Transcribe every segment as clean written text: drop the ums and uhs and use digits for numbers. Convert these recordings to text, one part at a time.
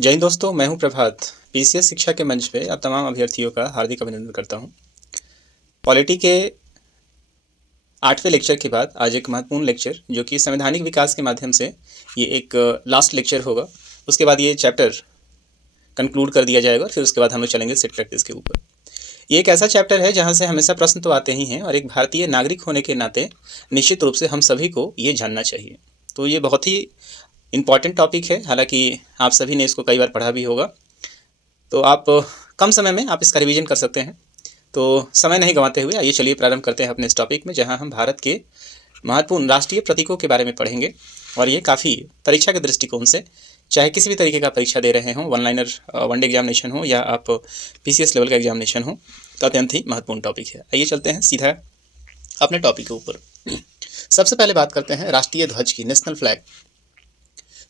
जय हिंद दोस्तों, मैं हूं प्रभात। पीसीएस शिक्षा के मंच पे आप तमाम अभ्यर्थियों का हार्दिक अभिनंदन करता हूं। पॉलिटी के 8वें लेक्चर के बाद आज एक महत्वपूर्ण लेक्चर जो कि संवैधानिक विकास के माध्यम से ये एक लास्ट लेक्चर होगा। उसके बाद ये चैप्टर कंक्लूड कर दिया जाएगा, फिर उसके बाद हम लोग चलेंगे सेट प्रैक्टिस के ऊपर। ये एक ऐसा चैप्टर है जहाँ से हमेशा प्रश्न तो आते ही हैं और एक भारतीय नागरिक होने के नाते निश्चित रूप से हम सभी को ये जानना चाहिए। तो ये बहुत ही इम्पॉर्टेंट टॉपिक है, हालांकि आप सभी ने इसको कई बार पढ़ा भी होगा। तो आप कम समय में आप इसका रिवीजन कर सकते हैं। तो समय नहीं गंवाते हुए आइए चलिए प्रारंभ करते हैं अपने इस टॉपिक में, जहां हम भारत के महत्वपूर्ण राष्ट्रीय प्रतीकों के बारे में पढ़ेंगे। और ये काफ़ी परीक्षा के दृष्टिकोण से, चाहे किसी भी तरीके का परीक्षा दे रहे हों, वन लाइनर वनडे एग्जामिनेशन हो या आप पीसीएस लेवल का एग्जामिनेशन हो, तो अत्यंत ही महत्वपूर्ण टॉपिक है। आइए चलते हैं सीधा अपने टॉपिक के ऊपर। सबसे पहले बात करते हैं राष्ट्रीय ध्वज की, नेशनल फ्लैग।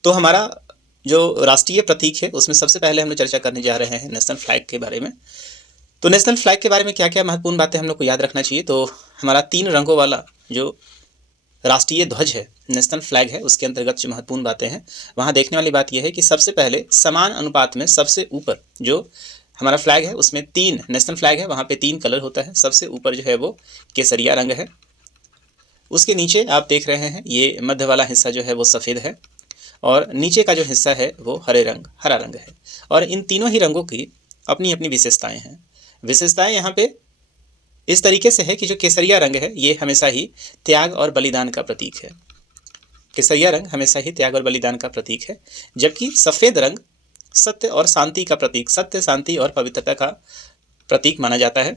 तो हमारा जो राष्ट्रीय प्रतीक है उसमें सबसे पहले हम लोग चर्चा करने जा रहे हैं नेशनल फ्लैग के बारे में। तो नेशनल फ्लैग के बारे में क्या क्या महत्वपूर्ण बातें हम लोग को याद रखना चाहिए। तो हमारा 3 रंगों वाला जो राष्ट्रीय ध्वज है, नेशनल फ्लैग है, उसके अंतर्गत जो महत्वपूर्ण बातें हैं, वहाँ देखने वाली बात यह है कि सबसे पहले समान अनुपात में सबसे ऊपर जो हमारा फ्लैग है उसमें 3 नेशनल फ्लैग है, वहाँ पे 3 कलर होता है। सबसे ऊपर जो है वो केसरिया रंग है, उसके नीचे आप देख रहे हैं ये मध्य वाला हिस्सा जो है वो सफ़ेद है, और नीचे का जो हिस्सा है वो हरा रंग है। और इन तीनों ही रंगों की अपनी अपनी विशेषताएं हैं। विशेषताएं यहाँ पे इस तरीके से है कि जो केसरिया रंग है ये हमेशा ही त्याग और बलिदान का प्रतीक है। केसरिया रंग हमेशा ही त्याग और बलिदान का प्रतीक है, जबकि सफ़ेद रंग सत्य और शांति का प्रतीक, सत्य, शांति और पवित्रता का प्रतीक माना जाता है।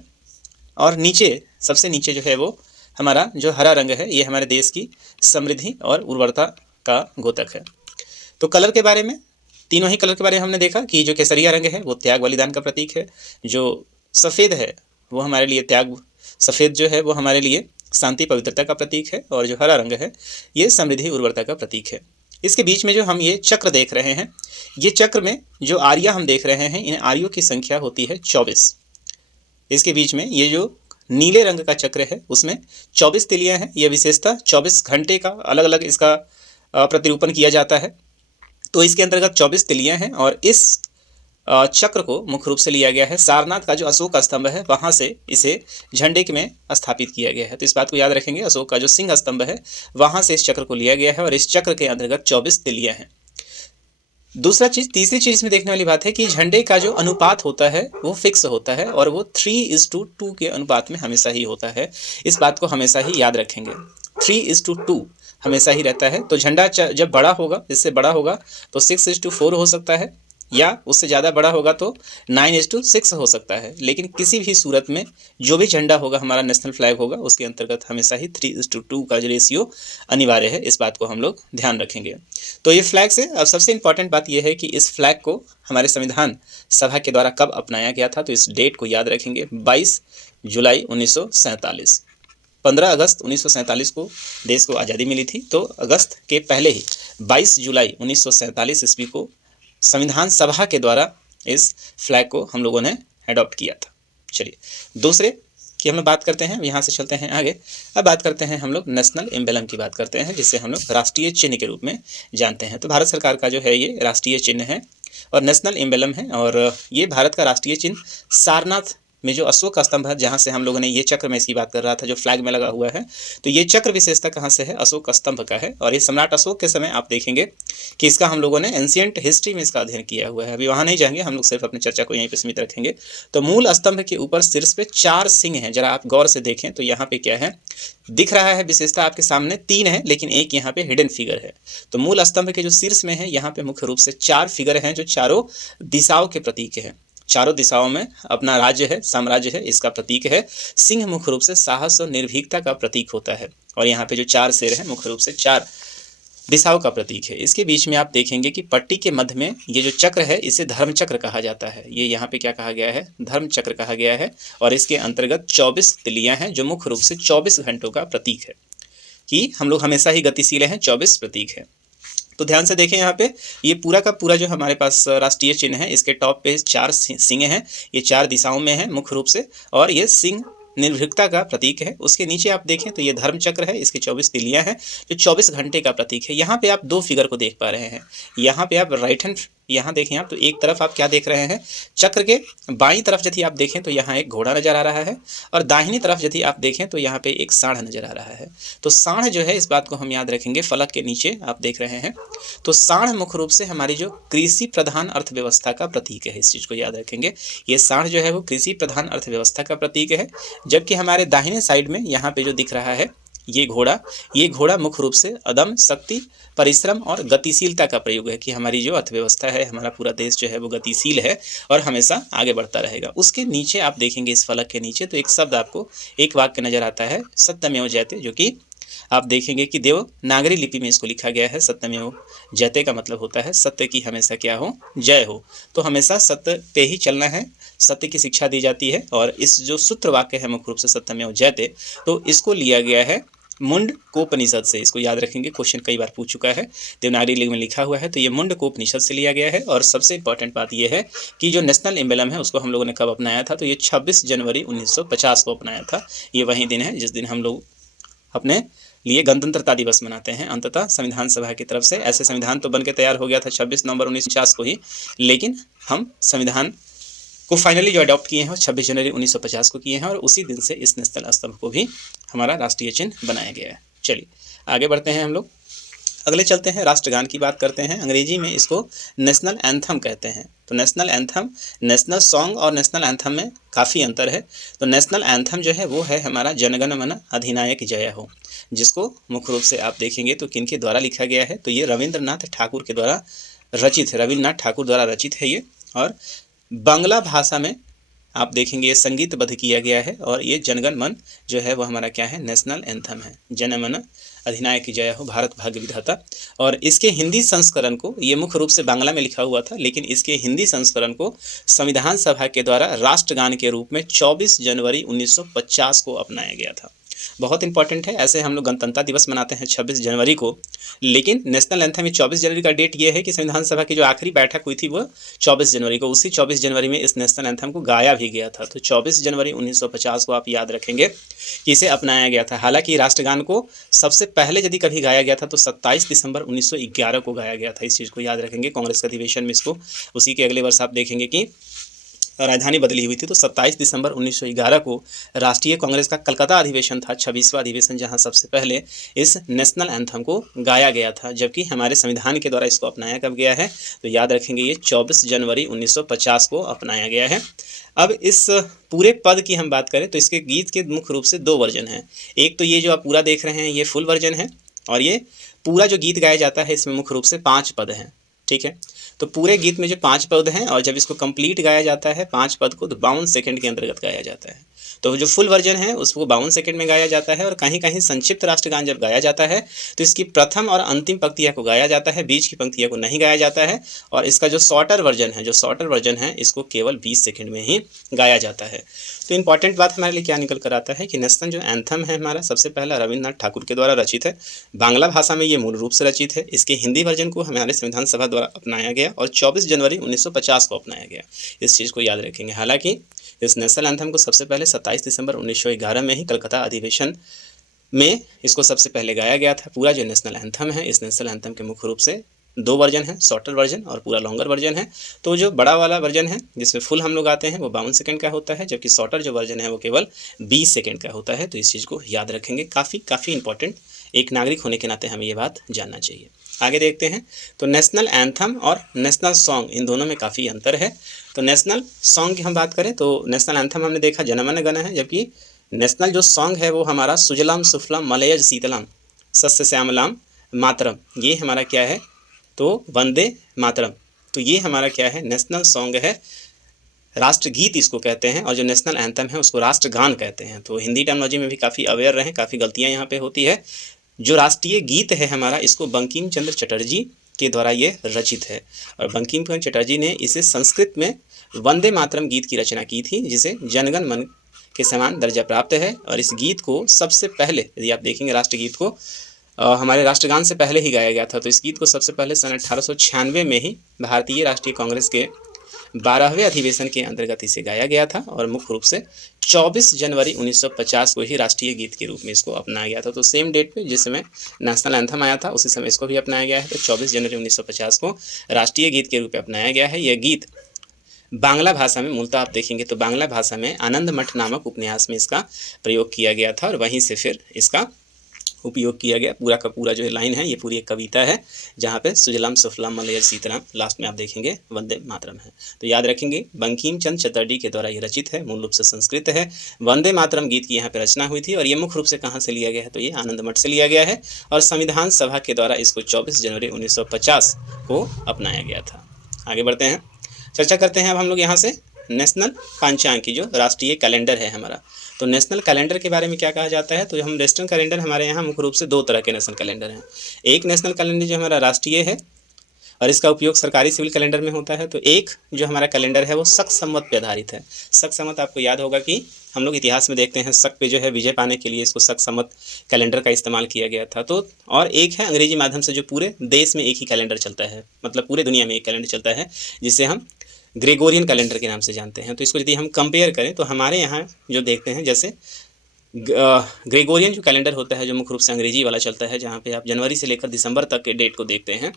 और नीचे, सबसे नीचे जो है वो हमारा जो हरा रंग है, ये हमारे देश की समृद्धि और उर्वरता का द्योतक है। तो कलर के बारे में, तीनों ही कलर के बारे में हमने देखा कि जो केसरिया रंग है वो त्याग बलिदान का प्रतीक है, जो सफ़ेद है वो हमारे लिए सफ़ेद जो है वो हमारे लिए शांति पवित्रता का प्रतीक है, और जो हरा रंग है ये समृद्धि उर्वरता का प्रतीक है। इसके बीच में जो हम ये चक्र देख रहे हैं, ये चक्र में जो आर्या हम देख रहे हैं, इन आर्यों की संख्या होती है 24। इसके बीच में ये जो नीले रंग का चक्र है उसमें 24 तिलियाँ हैं। यह विशेषता 24 घंटे का अलग अलग इसका प्रतिरूपण किया जाता है। तो इसके अंतर्गत 24 तिलियाँ हैं, और इस चक्र को मुख्य रूप से लिया गया है सारनाथ का जो अशोक स्तंभ है, वहाँ से इसे झंडे में स्थापित किया गया है। तो इस बात को याद रखेंगे, अशोक का जो सिंह स्तंभ है वहाँ से इस चक्र को लिया गया है, और इस चक्र के अंतर्गत 24 तिलियाँ हैं। तीसरी चीज़ में देखने वाली बात है कि झंडे का जो अनुपात होता है वो फिक्स होता है, और वो 3:2 के अनुपात में हमेशा ही होता है। इस बात को हमेशा ही याद रखेंगे, 3:2 हमेशा ही रहता है। तो झंडा जब बड़ा होगा, इससे बड़ा होगा तो 6:4 हो सकता है, या उससे ज़्यादा बड़ा होगा तो 9:6 हो सकता है। लेकिन किसी भी सूरत में जो भी झंडा होगा, हमारा नेशनल फ्लैग होगा, उसके अंतर्गत हमेशा ही 3:2 का जो रेशियो अनिवार्य है। इस बात को हम लोग ध्यान रखेंगे। तो ये फ्लैग से अब सबसे इम्पॉर्टेंट बात यह है कि इस फ्लैग को हमारे संविधान सभा के द्वारा कब अपनाया गया था। तो इस डेट को याद रखेंगे, 22 जुलाई 1947। 15 अगस्त 1947 को देश को आज़ादी मिली थी, तो अगस्त के पहले ही 22 जुलाई 1947 ईस्वी को संविधान सभा के द्वारा इस फ्लैग को हम लोगों ने अडॉप्ट किया था। चलिए दूसरे की हम लोग बात करते हैं, यहाँ से चलते हैं आगे। अब बात करते हैं हम लोग नेशनल एम्बलम की बात करते हैं, जिसे हम लोग राष्ट्रीय चिन्ह के रूप में जानते हैं। तो भारत सरकार का जो है ये राष्ट्रीय चिन्ह है और नेशनल एम्बलम है, और ये भारत का राष्ट्रीय चिन्ह सारनाथ में जो अशोक स्तंभ है, जहाँ से हम लोगों ने ये चक्र में इसकी बात कर रहा था जो फ्लैग में लगा हुआ है, तो ये चक्र विशेषता कहाँ से है, अशोक स्तंभ का है। और ये सम्राट अशोक के समय आप देखेंगे कि इसका हम लोगों ने एंशियंट हिस्ट्री में इसका अध्ययन किया हुआ है। अभी वहाँ नहीं जाएंगे, हम लोग सिर्फ अपनी चर्चा को यहीं पर सीमित रखेंगे। तो मूल स्तंभ के ऊपर शीर्ष पे 4 सिंह हैं। जरा आप गौर से देखें तो यहाँ पे क्या है दिख रहा है, विशेषता आपके सामने 3 है, लेकिन एक यहाँ पे हिडन फिगर है। तो मूल स्तंभ के जो शीर्ष में है यहाँ पे मुख्य रूप से 4 फिगर हैं जो चारों दिशाओं के प्रतीक हैं। चारों दिशाओं में अपना राज्य है, साम्राज्य है, इसका प्रतीक है। सिंह मुख्य रूप से साहस और निर्भीकता का प्रतीक होता है, और यहाँ पे जो 4 शेर हैं मुख्य रूप से 4 दिशाओं का प्रतीक है। इसके बीच में आप देखेंगे कि पट्टी के मध्य में ये जो चक्र है इसे धर्म चक्र कहा जाता है। ये यहाँ पे क्या कहा गया है, धर्म चक्र कहा गया है, और इसके अंतर्गत 24 तिलियाँ हैं जो मुख्य रूप से 24 घंटों का प्रतीक है कि हम लोग हमेशा ही गतिशील हैं। 24 प्रतीक है। तो ध्यान से देखें, यहाँ पे ये पूरा का पूरा जो हमारे पास राष्ट्रीय चिन्ह है, इसके टॉप पे 4 सिंह हैं। ये 4 दिशाओं में है मुख्य रूप से, और ये सिंह निर्भीकता का प्रतीक है। उसके नीचे आप देखें तो ये धर्म चक्र है, इसके 24 तिलियाँ हैं जो 24 घंटे का प्रतीक है। यहाँ पे आप 2 फिगर को देख पा रहे हैं। यहाँ पे आप राइट हैंड यहाँ देखें आप तो एक तरफ आप क्या देख रहे हैं, चक्र के बाईं तरफ यदि आप देखें तो यहाँ एक घोड़ा नजर आ रहा है, और दाहिनी तरफ यदि आप देखें तो यहाँ पे एक सांड नजर आ रहा है। तो सांड जो है, इस बात को हम याद रखेंगे, फलक के नीचे आप देख रहे हैं, तो सांड मुख्य रूप से हमारी जो कृषि प्रधान अर्थव्यवस्था का प्रतीक है, इस चीज को याद रखेंगे। ये सांड जो है वो कृषि प्रधान अर्थव्यवस्था का प्रतीक है, जबकि हमारे दाहिने साइड में यहाँ पे जो दिख रहा है ये घोड़ा मुख्य रूप से अदम्य शक्ति, परिश्रम और गतिशीलता का प्रयोग है, कि हमारी जो अर्थव्यवस्था है, हमारा पूरा देश जो है वो गतिशील है और हमेशा आगे बढ़ता रहेगा। उसके नीचे आप देखेंगे, इस फलक के नीचे तो एक शब्द आपको, एक वाक्य नजर आता है, सत्यमेव जयते, जो कि आप देखेंगे कि देवनागरी लिपि में इसको लिखा गया है। सत्यमेव जयते का मतलब होता है सत्य की हमेशा क्या हो, जय हो। तो हमेशा सत्य पे ही चलना है, सत्य की शिक्षा दी जाती है। और इस जो सूत्र वाक्य है मुख्य रूप से सत्यमेव जयते, तो इसको लिया गया है मुंडकोपनिषद से। इसको याद रखेंगे, क्वेश्चन कई बार पूछ चुका है, देवनागरी लिपि में लिखा हुआ है, तो ये मुंडकोपनिषद से लिया गया है। और सबसे इंपॉर्टेंट बात यह है कि जो नेशनल एम्बलम है उसको हम लोगों ने कब अपनाया था, तो ये 26 जनवरी 1950 को अपनाया था। ये वही दिन है जिस दिन हम लोग अपने लिए गणतंत्रता दिवस मनाते हैं। अंततः संविधान सभा की तरफ से ऐसे संविधान तो बन के तैयार हो गया था 26 नवंबर 1950 को ही, लेकिन हम संविधान को फाइनली जो अडॉप्ट किए हैं वो 26 जनवरी 1950 को किए हैं, और उसी दिन से इस नेशनल स्तंभ को भी हमारा राष्ट्रीय चिन्ह बनाया गया है। चलिए आगे बढ़ते हैं हम लोग, अगले चलते हैं, राष्ट्रगान की बात करते हैं। अंग्रेजी में इसको नेशनल एंथम कहते हैं। तो नेशनल एंथम, नेशनल सॉन्ग और नेशनल एंथम में काफ़ी अंतर है। तो नेशनल एंथम जो है वो है हमारा जनगण मन अधिनायक जय हो, जिसको मुख्य रूप से आप देखेंगे तो किनके द्वारा लिखा गया है, तो ये रविंद्रनाथ ठाकुर के द्वारा रचित है, रविन्द्रनाथ ठाकुर द्वारा रचित है ये। और बांग्ला भाषा में आप देखेंगे ये संगीतबद्ध किया गया है, और ये जनगण मन जो है वो हमारा क्या है, नेशनल एंथम है। जनगण अधिनायक जय हो, भारत भाग्य विधाता। और इसके हिंदी संस्करण को, ये मुख्य रूप से बांग्ला में लिखा हुआ था, लेकिन इसके हिंदी संस्करण को संविधान सभा के द्वारा राष्ट्रगान के रूप में 24 जनवरी 1950 को अपनाया गया था। बहुत इंपॉर्टेंट है। ऐसे हम लोग गणतंत्रता दिवस मनाते हैं 26 जनवरी को, लेकिन नेशनल एंथम में 24 जनवरी का डेट ये है कि संविधान सभा की जो आखिरी बैठक हुई थी वो 24 जनवरी को, उसी 24 जनवरी में इस नेशनल एंथम को गाया भी गया था। तो 24 जनवरी 1950 को आप याद रखेंगे कि इसे अपनाया गया था। हालांकि राष्ट्रगान को सबसे पहले यदि कभी गाया गया था तो 27 दिसंबर 1911 को गाया गया था। इस चीज़ को याद रखेंगे। कांग्रेस के अधिवेशन में इसको, उसी के अगले वर्ष आप देखेंगे कि राजधानी बदली हुई थी, तो 27 दिसंबर 1911 को राष्ट्रीय कांग्रेस का कलकत्ता अधिवेशन था, 26वां अधिवेशन, जहां सबसे पहले इस नेशनल एंथम को गाया गया था। जबकि हमारे संविधान के द्वारा इसको अपनाया कब गया है, तो याद रखेंगे ये 24 जनवरी 1950 को अपनाया गया है। अब इस पूरे पद की हम बात करें तो इसके गीत के मुख्य रूप से 2 वर्जन हैं। एक तो ये जो आप पूरा देख रहे हैं ये फुल वर्जन है, और ये पूरा जो गीत गाया जाता है इसमें मुख्य रूप से 5 पद हैं। ठीक है, तो पूरे गीत में जो 5 पद हैं, और जब इसको कंप्लीट गाया जाता है 5 पद को, तो 52 सेकंड के अंतर्गत गाया जाता है। तो जो फुल वर्जन है उसको 52 सेकंड में गाया जाता है। और कहीं कहीं संक्षिप्त राष्ट्रगान जब गाया जाता है तो इसकी प्रथम और अंतिम पंक्तियाँ को गाया जाता है, बीच की पंक्तियाँ को नहीं गाया जाता है। और इसका जो शॉर्टर वर्जन है इसको केवल 20 सेकंड में ही गाया जाता है। तो इंपॉर्टेंट बात हमारे लिए क्या निकल कर आता है कि नेशनल जो एंथम है हमारा, सबसे पहला रविन्द्रनाथ ठाकुर के द्वारा रचित है, बांग्ला भाषा में ये मूल रूप से रचित है। इसके हिंदी वर्जन को हमारे संविधान सभा द्वारा अपनाया गया और 24 जनवरी 1950 को अपनाया गया। इस चीज़ को याद रखेंगे। हालांकि इस नेशनल एंथम को सबसे पहले 27 दिसंबर 1911 में ही कलकत्ता अधिवेशन में इसको सबसे पहले गाया गया था। पूरा जो नेशनल एंथम है, इस नेशनल एंथम के मुख्य रूप से 2 वर्जन है, शॉर्टर वर्जन और पूरा लॉन्गर वर्जन है। तो जो बड़ा वाला वर्जन है जिसमें फुल हम लोग आते हैं वो 52 सेकंड का होता है, जबकि शॉर्टर जो वर्जन है वो केवल 20 सेकंड का होता है। तो इस चीज़ को याद रखेंगे। काफ़ी इंपॉर्टेंट, एक नागरिक होने के नाते हमें ये बात जानना चाहिए। आगे देखते हैं, तो नेशनल एंथम और नेशनल सॉन्ग, इन दोनों में काफ़ी अंतर है। तो नेशनल सॉन्ग की हम बात करें तो नेशनल एंथम हमने देखा जनगण मन है, जबकि नेशनल जो सॉन्ग है वो हमारा सुजलाम सुफलाम मलयज शीतलाम सस्य श्यामलाम मातरम, ये हमारा क्या है, तो वंदे मातरम। तो ये हमारा क्या है, नेशनल सॉन्ग है, राष्ट्रगीत इसको कहते हैं। और जो नेशनल एंथम है उसको राष्ट्रगान कहते हैं। तो हिंदी टर्मिनोलॉजी में भी काफ़ी अवेयर रहें, काफ़ी गलतियाँ यहाँ पे होती है। जो राष्ट्रीय गीत है हमारा, इसको बंकिम चंद्र चटर्जी के द्वारा ये रचित है, और बंकिम चंद्र चटर्जी ने इसे संस्कृत में वंदे मातरम गीत की रचना की थी, जिसे जनगण मन के समान दर्जा प्राप्त है। और इस गीत को सबसे पहले, यदि आप देखेंगे राष्ट्रगीत को, हमारे राष्ट्रगान से पहले ही गाया गया था। तो इस गीत को सबसे पहले सन 1896 में ही भारतीय राष्ट्रीय कांग्रेस के 12वें अधिवेशन के अंतर्गत इसे गाया गया था और मुख्य रूप से 24 जनवरी 1950 को ही राष्ट्रीय गीत के रूप में इसको अपनाया गया था। तो सेम डेट पे जिस समय नेशनल एंथम आया था उसी समय इसको भी अपनाया गया है। तो 24 जनवरी 1950 को राष्ट्रीय गीत के रूप में अपनाया गया है। यह गीत बांग्ला भाषा में, मूलतः आप देखेंगे तो बांग्ला भाषा में आनंद मठ नामक उपन्यास में इसका प्रयोग किया गया था और वहीं से फिर इसका उपयोग किया गया। पूरा का पूरा जो लाइन है ये पूरी एक कविता है जहाँ पे सुजलाम सुफलाम मलयज सीतराम लास्ट में आप देखेंगे वंदे मातरम है। तो याद रखेंगे बंकिम चंद्र चटर्जी के द्वारा ये रचित है, मूल रूप से संस्कृत है। वंदे मातरम गीत की यहाँ पे रचना हुई थी और ये मुख्य रूप से कहाँ से लिया गया है तो ये आनंद मठ से लिया गया है और संविधान सभा के द्वारा इसको 24 जनवरी 1950 को अपनाया गया था। आगे बढ़ते हैं, चर्चा करते हैं अब हम लोग यहाँ से नेशनल पांचांग की, जो राष्ट्रीय कैलेंडर है हमारा। तो नेशनल कैलेंडर के बारे में क्या कहा जाता है तो हम वेस्टर्न कैलेंडर, हमारे यहाँ मुख्य रूप से दो तरह के नेशनल कैलेंडर हैं। एक नेशनल कैलेंडर जो हमारा राष्ट्रीय है और इसका उपयोग सरकारी सिविल कैलेंडर में होता है। तो एक जो हमारा कैलेंडर है वो शक संवत पे आधारित है। शक संवत आपको याद होगा कि हम लोग इतिहास में देखते हैं शक पे जो है विजय पाने के लिए इसको शक संवत कैलेंडर का इस्तेमाल किया गया था। तो और एक है अंग्रेजी माध्यम से जो पूरे देश में एक ही कैलेंडर चलता है, मतलब पूरे दुनिया में एक कैलेंडर चलता है जिसे हम ग्रेगोरियन कैलेंडर के नाम से जानते हैं। तो इसको यदि हम कंपेयर करें तो हमारे यहाँ जो देखते हैं जैसे ग्रेगोरियन जो कैलेंडर होता है जो मुख्य रूप से अंग्रेजी वाला चलता है, जहाँ पे आप जनवरी से लेकर दिसंबर तक के डेट को देखते हैं।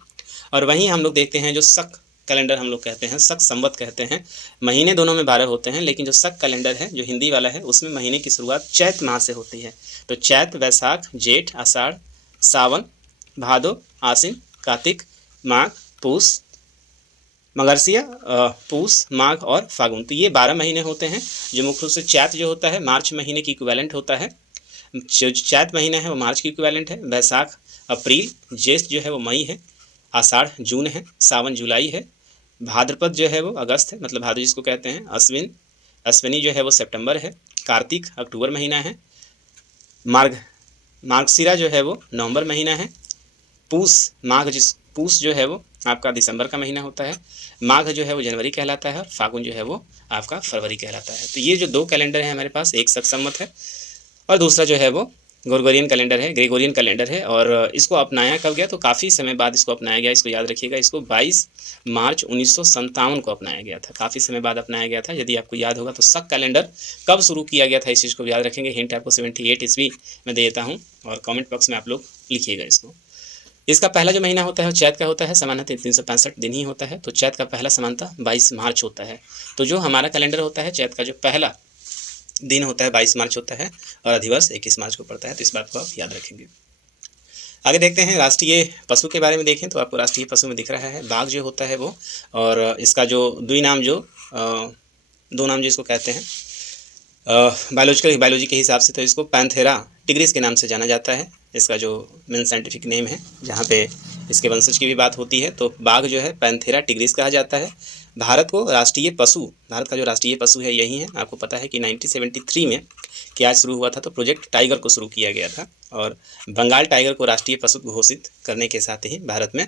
और वहीं हम लोग देखते हैं जो शक कैलेंडर हम लोग कहते हैं, शक संवत कहते हैं। महीने दोनों में 12 होते हैं, लेकिन जो शक कैलेंडर है जो हिंदी वाला है उसमें महीने की शुरुआत चैत माह से होती है। तो चैत, वैशाख, जेठ, आषाढ़, सावन, भादो, आश्विन, कार्तिक, माघ, पूस, मगरसिया, पूस, माघ और फागुन। तो ये 12 महीने होते हैं। जो मुख्य रूप से चैत जो होता है मार्च महीने की इक्विवेलेंट होता है। जो चैत महीना है वो मार्च की इक्विवेलेंट है। वैशाख अप्रैल, ज्येष्ठ जो है वो मई है, आषाढ़ जून है, सावन जुलाई है, भाद्रपद जो है वो अगस्त है, मतलब भादो जिसको कहते हैं, अश्विनी जो है वो सितंबर है, कार्तिक अक्टूबर महीना है, मार्गशिरा जो है वो नवंबर महीना है, पूस जो है वो आपका दिसंबर का महीना होता है, माघ जो है वो जनवरी कहलाता है और फागुन जो है वो आपका फरवरी कहलाता है। तो ये जो दो कैलेंडर है हमारे पास, एक शक संवत है और दूसरा जो है वो ग्रेगोरियन कैलेंडर है। और इसको अपनाया कब गया तो काफ़ी समय बाद इसको अपनाया गया। इसको याद रखिएगा, इसको 22 मार्च 1957 को अपनाया गया था। काफ़ी समय बाद अपनाया गया था। यदि आपको याद होगा तो शक कैलेंडर कब शुरू किया गया था इस चीज़ को याद रखेंगे। हिंट आपको 78 ईस्वी में दे देता हूँ और कॉमेंट बॉक्स में आप लोग लिखिएगा इसको। इसका पहला जो महीना होता है चैत का होता है, सामान्यतः 365 दिन ही होता है। तो चैत का पहला समानता 22 मार्च होता है। तो जो हमारा कैलेंडर होता है चैत का जो पहला दिन होता है 22 मार्च होता है और अधिवर्ष 21 मार्च को पड़ता है। तो इस बात को आप याद रखेंगे। आगे देखते हैं राष्ट्रीय पशु के बारे में। देखें तो आपको राष्ट्रीय पशु में दिख रहा है बाघ जो होता है वो, और इसका जो दो नाम जो इसको कहते हैं बायोलॉजी के हिसाब से तो इसको पैंथेरा टिग्रिस के नाम से जाना जाता है। इसका जो मेन साइंटिफिक नेम है, जहाँ पे इसके वंशज की भी बात होती है तो बाघ जो है पैंथेरा टिग्रिस कहा जाता है। भारत का जो राष्ट्रीय पशु है यही है। आपको पता है कि 1973 में क्या शुरू हुआ था तो प्रोजेक्ट टाइगर को शुरू किया गया था और बंगाल टाइगर को राष्ट्रीय पशु घोषित करने के साथ ही भारत में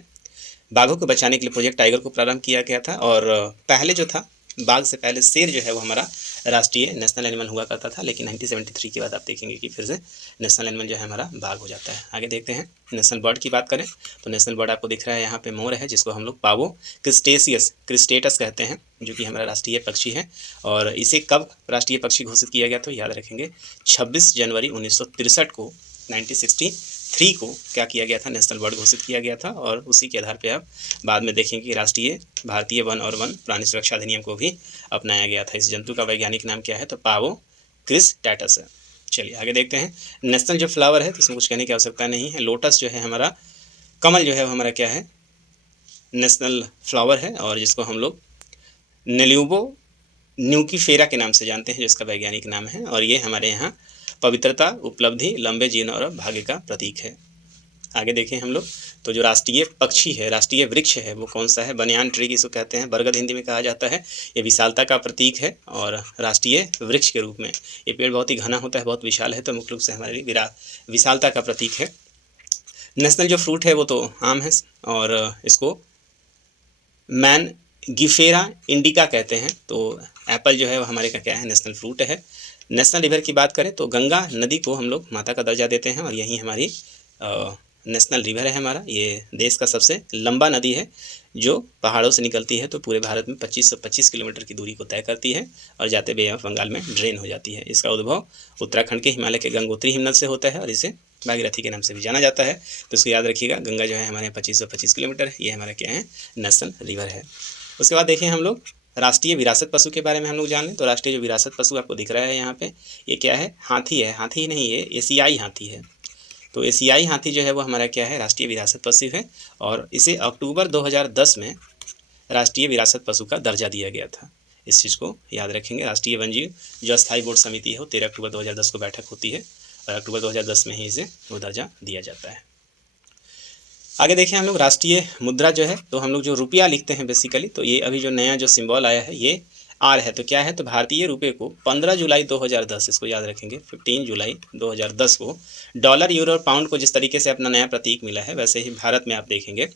बाघों को बचाने के लिए प्रोजेक्ट टाइगर को प्रारंभ किया गया था। और पहले जो था बाघ से पहले शेर जो है वो हमारा राष्ट्रीय नेशनल एनिमल हुआ करता था, लेकिन 1973 के बाद आप देखेंगे कि फिर से नेशनल एनिमल जो है हमारा बाघ हो जाता है। आगे देखते हैं नेशनल बर्ड की बात करें तो नेशनल बर्ड आपको दिख रहा है यहाँ पे मोर है, जिसको हम लोग पावो क्रिस्टेटस कहते हैं, जो कि हमारा राष्ट्रीय पक्षी है। और इसे कब राष्ट्रीय पक्षी घोषित किया गया तो याद रखेंगे 26 जनवरी 1963 को 1963 को क्या किया गया था, नेशनल बर्ड घोषित किया गया था। और उसी के आधार पे आप बाद में देखेंगे कि राष्ट्रीय भारतीय वन और वन प्राणी सुरक्षा अधिनियम को भी अपनाया गया था। इस जंतु का वैज्ञानिक नाम क्या है तो पावो क्रिस्टेटस है। चलिए आगे देखते हैं। नेशनल जो फ्लावर है तो इसमें कुछ कहने की आवश्यकता नहीं है। लोटस जो है हमारा, कमल जो है वो हमारा क्या है, नेशनल फ्लावर है और जिसको हम लोग नेल्यूबो न्यूकीफेरा के नाम से जानते हैं, जो इसका वैज्ञानिक नाम है। और ये हमारे यहाँ पवित्रता, उपलब्धि, लंबे जीवन और भाग्य का प्रतीक है। आगे देखें हम लोग तो जो राष्ट्रीय पक्षी है, राष्ट्रीय वृक्ष है वो कौन सा है, बनियान ट्री जिसको कहते हैं, बरगद हिंदी में कहा जाता है। ये विशालता का प्रतीक है और राष्ट्रीय वृक्ष के रूप में ये पेड़ बहुत ही घना होता है, बहुत विशाल है, तो मुख्य रूप से हमारी विशालता का प्रतीक है। नेशनल जो फ्रूट है वो तो आम है और इसको मैनगिफेरा इंडिका कहते हैं। तो एप्पल जो है वो हमारे का क्या है, नेशनल फ्रूट है। नेशनल रिवर की बात करें तो गंगा नदी को हम लोग माता का दर्जा देते हैं और यही हमारी नेशनल रिवर है हमारा। ये देश का सबसे लंबा नदी है जो पहाड़ों से निकलती है तो पूरे भारत में 2525 किलोमीटर की दूरी को तय करती है और जाते बे ऑफ बंगाल में ड्रेन हो जाती है। इसका उद्भव उत्तराखंड के हिमालय के गंगोत्री हिमनद से होता है और इसे भागीरथी के नाम से भी जाना जाता है। तो इसको याद रखिएगा, गंगा जो है हमारे 2525 किलोमीटर है, ये हमारा क्या है, नेशनल रिवर है। उसके बाद देखिए हम लोग राष्ट्रीय विरासत पशु के बारे में हम लोग जानें तो राष्ट्रीय जो विरासत पशु आपको दिख रहा है यहाँ पे, ये क्या है, हाथी है। हाथी नहीं, ये एशियाई हाथी है। तो एशियाई हाथी जो है वो हमारा क्या है, राष्ट्रीय विरासत पशु है और इसे अक्टूबर 2010 में राष्ट्रीय विरासत पशु का दर्जा दिया गया था। इस चीज़ को याद रखेंगे। राष्ट्रीय वन्यजीव जो अस्थायी बोर्ड समिति है वो 13 अक्टूबर 2010 को बैठक होती है और अक्टूबर 2010 में ही इसे वो दर्जा दिया जाता है। आगे देखें हम लोग राष्ट्रीय मुद्रा जो है, तो हम लोग जो रुपया लिखते हैं बेसिकली, तो ये अभी जो नया जो सिंबल आया है ये आर है। तो क्या है, तो भारतीय रुपये को 15 जुलाई 2010, इसको याद रखेंगे, 15 जुलाई 2010 को डॉलर, यूरो और पाउंड को जिस तरीके से अपना नया प्रतीक मिला है, वैसे ही भारत में आप देखेंगे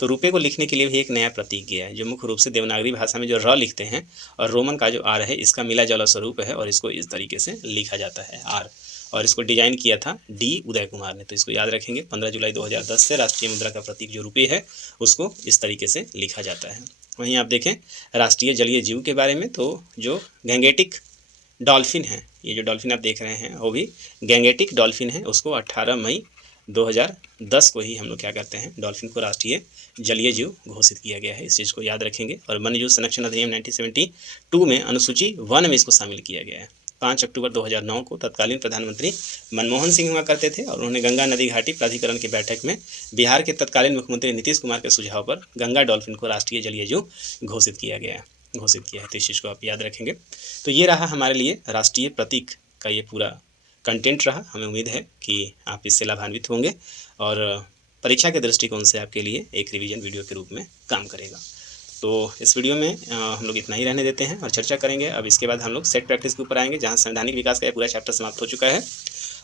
तो रुपये को लिखने के लिए भी एक नया प्रतीक गया है, जो मुख्य रूप से देवनागरी भाषा में जो र लिखते हैं और रोमन का जो आर है, इसका मिला जुला स्वरूप है और इसको इस तरीके से लिखा जाता है आर। और इसको डिजाइन किया था डी उदय कुमार ने। तो इसको याद रखेंगे, 15 जुलाई 2010 से राष्ट्रीय मुद्रा का प्रतीक जो रुपये है उसको इस तरीके से लिखा जाता है। वहीं आप देखें राष्ट्रीय जलीय जीव के बारे में, तो जो गैंगेटिक डॉल्फिन है, ये जो डॉल्फिन आप देख रहे हैं वो भी गैंगेटिक डॉल्फिन है। उसको 18 मई 2010 को ही हम लोग क्या करते हैं, डॉल्फिन को राष्ट्रीय जलीय जीव घोषित किया गया है। इस चीज़ को याद रखेंगे। और वन्यजीव संरक्षण अधिनियम 1972 में अनुसूची 1 में इसको शामिल किया गया है। 5 अक्टूबर 2009 को तत्कालीन प्रधानमंत्री मनमोहन सिंह हुआ करते थे और उन्होंने गंगा नदी घाटी प्राधिकरण की बैठक में बिहार के तत्कालीन मुख्यमंत्री नीतीश कुमार के सुझाव पर गंगा डॉल्फिन को राष्ट्रीय जलीय जीव घोषित किया है। तो इस चीज़ को आप याद रखेंगे। तो ये रहा हमारे लिए राष्ट्रीय प्रतीक का ये पूरा कंटेंट रहा। हमें उम्मीद है कि आप इससे लाभान्वित होंगे और परीक्षा के दृष्टिकोण से आपके लिए एक रिवीजन वीडियो के रूप में काम करेगा। तो इस वीडियो में हम लोग इतना ही रहने देते हैं और चर्चा करेंगे। अब इसके बाद हम लोग सेट प्रैक्टिस के ऊपर आएंगे, जहां संवैधानिक विकास का ये पूरा चैप्टर समाप्त हो चुका है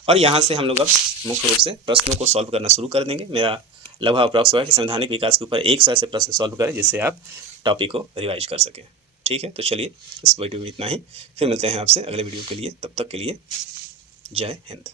और यहाँ से हम लोग अब मुख्य रूप से प्रश्नों को सॉल्व करना शुरू कर देंगे। मेरा लगभग अप्रॉक्स हुआ है कि संवैधानिक विकास के ऊपर 100 ऐसे प्रश्न सॉल्व करें जिससे आप टॉपिक को रिवाइज कर सकें। ठीक है, तो चलिए इस वीडियो में इतना ही, फिर मिलते हैं आपसे अगले वीडियो के लिए। तब तक के लिए जय हिंद।